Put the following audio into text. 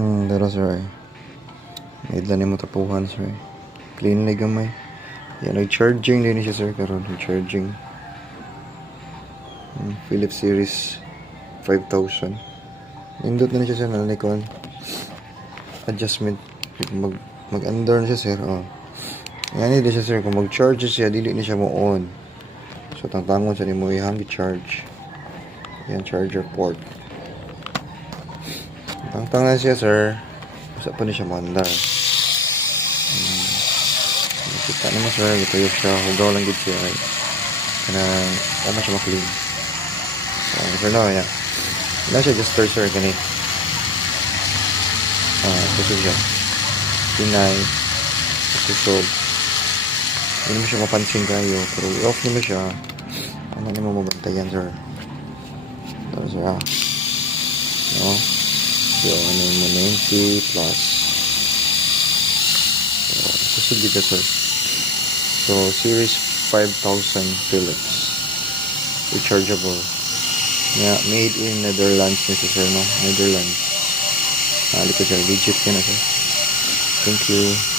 Dara sir ay. Maidlan ni mo tapuhan sir. Clean na gamay. Yan, nag-charging din siya sir karon, nag-charging. Philips Series 5000. Nindot na siya sir na nikon. Adjustment. Mag-under na siya sir. Oh. Yan din siya sir, kung mag-charge siya, dili ni siya mo on. So tangtangon sa nimo ihang i-charge. Yan, charger port. Tangtangan siya sir. Usa pa ni siya mandar. Kita naman sir, gituyok siya, hugaw lang gid siya ay kanang tama siya ma-clean. Sir no, yan. Wala siya just sir kani. Kusog siya. Pinay. Kusog. Hindi mo siya mapansin kayo, pero i-off nyo mo siya. Ano nyo mo mabantayan sir? Ito sir no? So ano mo 90 plus. So kusog dito sir. So, Series 5000 Philips. Rechargeable. Yeah, made in Netherlands ni sir, no? Netherlands. Likod siya. Legit yan na sir. Thank you.